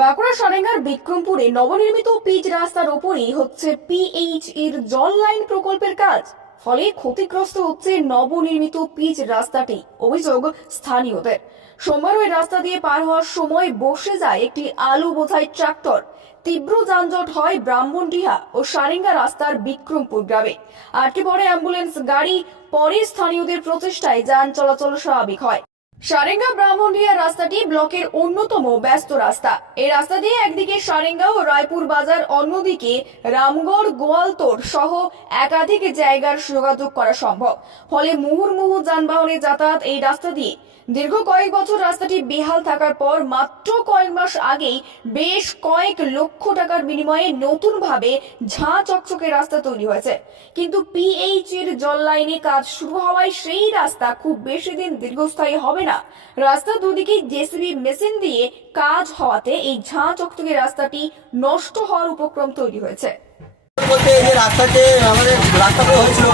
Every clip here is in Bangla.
বাঁকুড়া সারেঙ্গার বিক্রমপুরে নবনির্মিত পিচ রাস্তার ওপরই হচ্ছে পিএইচ এর জল লাইন প্রকল্পের কাজ। ফলে ক্ষতিগ্রস্ত হচ্ছে নবনির্মিত পিচ রাস্তাটি, অভিযোগ স্থানীয়দের। সোমবার ওই রাস্তা দিয়ে পার হওয়ার সময় বসে যায় একটি আলু বোঝাই ট্রাক্টর। তীব্র যানজট হয় ব্রাহ্মণডিহা ও সারেঙ্গা রাস্তার বিক্রমপুর গ্রামে। আটকে পড়ে অ্যাম্বুলেন্স, গাড়ি, পরে স্থানীয়দের প্রচেষ্টায় যান চলাচল স্বাভাবিক হয়। সারেঙ্গা ব্রাহ্মণিয়া রাস্তাটি ব্লকের অন্যতম ব্যস্ত রাস্তা। এই রাস্তা দিয়ে একদিকে সারেঙ্গা ও রায়পুর বাজার, অন্যদিকে রামগড় গোয়ালতোড় সহ একাধিক জায়গার যোগাযোগ করা সম্ভব। ফলে মুহুর্মুহু যানবাহনে যাতায়াত এই রাস্তা দিয়ে দীর্ঘ কয়েক বছর রাস্তাটি বেহাল থাকার পর মাত্র কয়েক মাস আগেই বেশ কয়েক লক্ষ টাকার বিনিময়ে নতুনভাবে ঝাঁ চকচকে রাস্তা তৈরি হয়েছে। কিন্তু পিএইচ এর জল লাইনে কাজ শুরু হওয়ায় সেই রাস্তা খুব বেশি দিন দীর্ঘস্থায়ী হবে না। রাস্তা দুদিকেই জেসিবি মেশিন দিয়ে কাজ হওয়াতে এই ঝাঁ চকচকে রাস্তাটি নষ্ট হওয়ার উপক্রম তৈরি হয়েছে। বলতে আমাদের রাস্তাটা হয়েছিল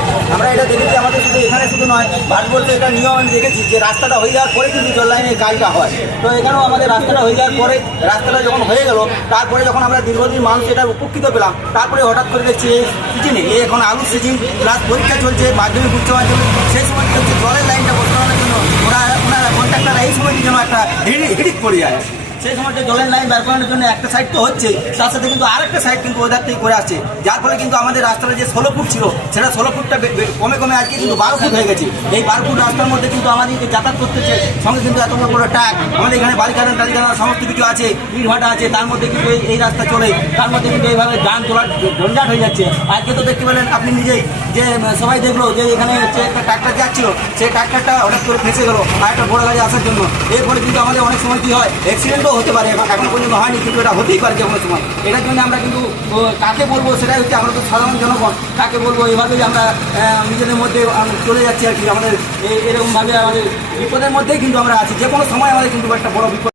এটা দেখেছি, আমাদের শুধু এখানে শুধু নয়, ভারতবর্ষে এটা নিয়ম আমি দেখেছি যে রাস্তাটা হয়ে যাওয়ার পরে কিন্তু জল লাইনের কাজটা হয়। তো এখানেও আমাদের রাস্তাটা হয়ে যাওয়ার পরে রাস্তাটা যখন হয়ে গেল, তারপরে যখন আমরা দীর্ঘদিন মানুষ এটা উপকৃত পেলাম, তারপরে হঠাৎ করে দেখছি এই সিজনে এই এখন আলু সিজন প্লাস পরীক্ষা চলছে, মাধ্যমিক, উচ্চ মাধ্যমিক, সেই সময় হচ্ছে জলের লাইনটা বসানোর জন্য ওরা ওনারা কন্ট্রাক্টাররা এই সময় যেন একটা হিড়িক পড়ে যায় সেই সময়টা জলের লাইন বের করানোর জন্য একটা সাইড তো হচ্ছে, তার সাথে কিন্তু আরেকটা সাইড কিন্তু ওদের থেকে করে আসছে। যার ফলে কিন্তু আমাদের রাস্তাটা যে ষোলো ফুট ছিল, সেটা ষোলো ফুটটা কমে কমে আজকে কিন্তু বারো ফুট হয়ে গেছে। এই বারো ফুট রাস্তার মধ্যে কিন্তু আমাদের যে যাতায়াত করতেছে সঙ্গে কিন্তু এত বড় বড় ট্রাক, আমাদের এখানে বালিকানা টালিকানা সমস্ত কিছু আছে ইট ভাটা আছে, তার মধ্যে কিন্তু এই- রাস্তা চলে, তার মধ্যে কিন্তু এইভাবে যান তোলার ঝঞ্ঝাট হয়ে যাচ্ছে। আজকে তো দেখতে পেলেন আপনি নিজেই যে সবাই দেখল যে এখানে হচ্ছে একটা ট্রাক্টর যাচ্ছিল, সেই ট্রাক্টরটা হঠাৎ করে ফেঁসে গেলো, আর একটা বড় গাড়ি আসার জন্য। এর ফলে কিন্তু আমাদের অনেক সময় কী হয় অ্যাক্সিডেন্টও হতে পারে এখন পর্যন্ত হয়নি, কিন্তু এটা হতেই পারে যে কোনো সময়। এটার জন্য আমরা কিন্তু কাকে বলব সেটাই হচ্ছে আমরা তো সাধারণ জনগণ। কাকে বলব? এভাবেই আমরা নিজেদের মধ্যে চলে যাচ্ছি আর কি। আমাদের এরকমভাবে আমাদের বিপদের মধ্যেই কিন্তু আমরা আছি। যে কোনো সময় আমাদের কিন্তু একটা বড় বিপদ